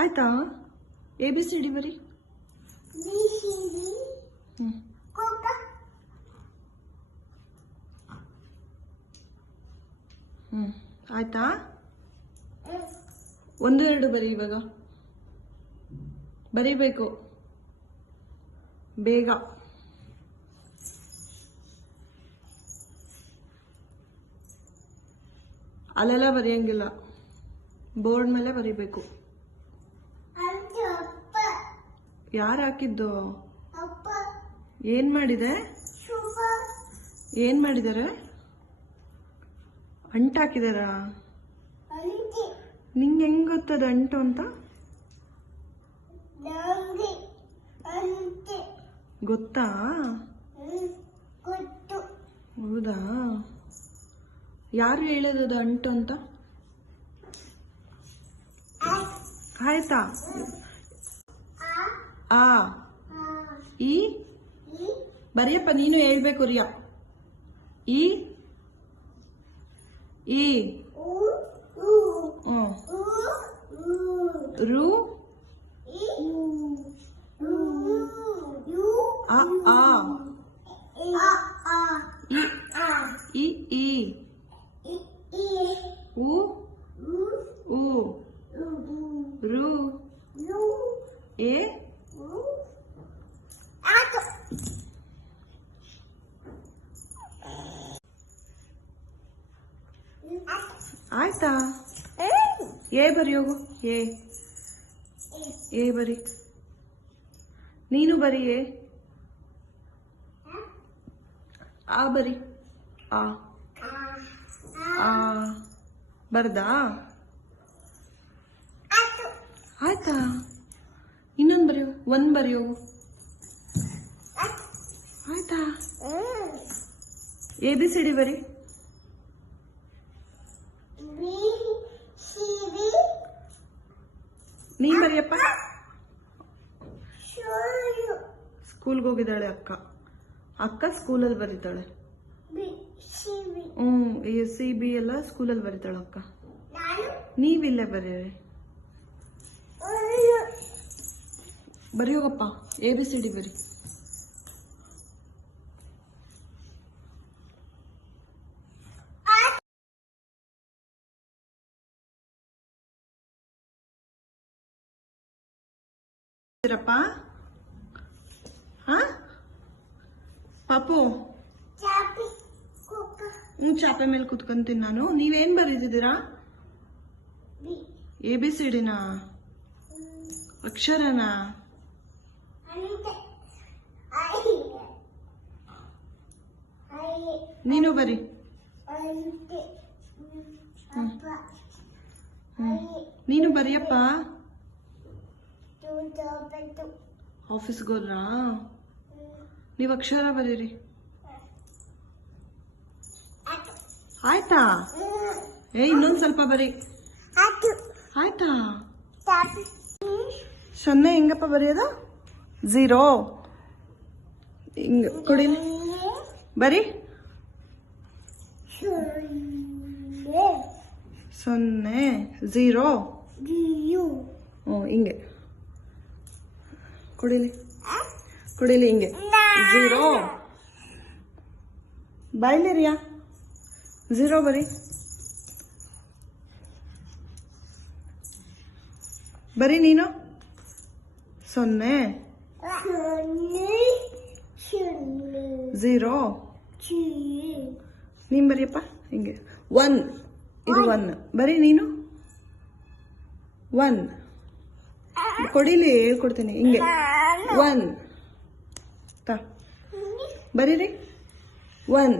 ಆಯ್ತಾ? ABCD ಬರಿ. ಆಯ್ತಾ? 1 2 ಬರಿ. ಇವಾಗ ಬರಿಬೇಕು ಬೇಗ. ಅಲ್ಲೆಲ್ಲ ಬರೆಯಂಗಿಲ್ಲ, ಬೋರ್ಡ್ ಮೇಲೆ ಬರಿಬೇಕು. ಯಾರು ಹಾಕಿದ್ದು? ಏನ್ ಮಾಡಿದೆ? ಏನ್ ಮಾಡಿದಾರೆ? ಅಂಟು ಹಾಕಿದಾರ? ನಿಂಗೆ ಹೆಂಗ್ ಗೊತ್ತದ ಅಂಟು ಅಂತ? ಗೊತ್ತಾ? ಹೌದಾ? ಯಾರು ಹೇಳೋದು ಅಂಟು ಅಂತ? ಆಯ್ತಾ? ಆ ಈ ಬರಿಯಪ್ಪ, ನೀನು ಹೇಳ್ಬೇಕು. ರಿಯಾ ಈ ಈ ರು ಆ ಆ ಈ ಈ ಉ ಉ ರು ಎ ಆಯ್ತಾ? ಎ ಬರಿ. ಹೋಗು. ಎ ಬರಿ. ನೀನು ಬರಿ. ಎ ಆ ಬರಿ. ಆ ಬರ್ದಾ? ಆಯ್ತಾ? ಇನ್ನೊಂದು ಬರಿ. 1 ಬರಿ. ಹೋಗು. ಆಯ್ತಾ? ABCD ಬರಿ. ನೀನ್ ಬರಿಯಪ್ಪ. ಸ್ಕೂಲ್ಗೆ ಹೋಗಿದ್ದಾಳೆ ಅಕ್ಕ ಸ್ಕೂಲಲ್ಲಿ ಬರೀತಾಳೆ. CB ಎಲ್ಲ ಸ್ಕೂಲಲ್ಲಿ ಬರೀತಾಳೆ ಅಕ್ಕ. ನೀವಿಲ್ಲೇ ಬರೀರಿ. ಬರಿ ಹೋಗಪ್ಪ. ABCD ಬರಿ. ಪಾಪು ಚಾಪೆ ಮೇಲೆ ಕುತ್ಕೊಂತೀನಿ ನಾನು. ನೀವೇನ್ ಬರೀತಿದ್ದೀರಾ? ABCDನಾ? ಅಕ್ಷರನಾ? ನೀನು ಬರಿ. ನೀನು ಬರಿಯಪ್ಪ. ಆಫೀಸ್ಗೆ ಹೋದ್ರಾ? ನೀವು ಅಕ್ಷರ ಬರೀರಿ. ಆಯ್ತಾ? ಇನ್ನೊಂದು ಸ್ವಲ್ಪ ಬರಿ. ಆಯ್ತಾ? 0 ಹೆಂಗಪ್ಪ ಬರೆಯೋದು? 0 ಹಿಂಗ ಕೊಡಿ. ಬರಿ. 0 0 ಹಿಂಗೆ ಕುಡಿಲಿ ಹಿಂಗೆ. 0 ಬಾಯ್ಲಿ. ರಿಯಾ 0 ಬರಿ. ಬರಿ ನೀನು. 0 0 ನೀನ್ ಬರಿಯಪ್ಪ ಹಿಂಗೆ. 1 ಇದು 1 ಬರಿ ನೀನು. 1 ಕೊಡಿಲಿ, ಹೇಳ್ಕೊಡ್ತೀನಿ. ಹಿಂಗೆ 1 ಬರೀರಿ. 1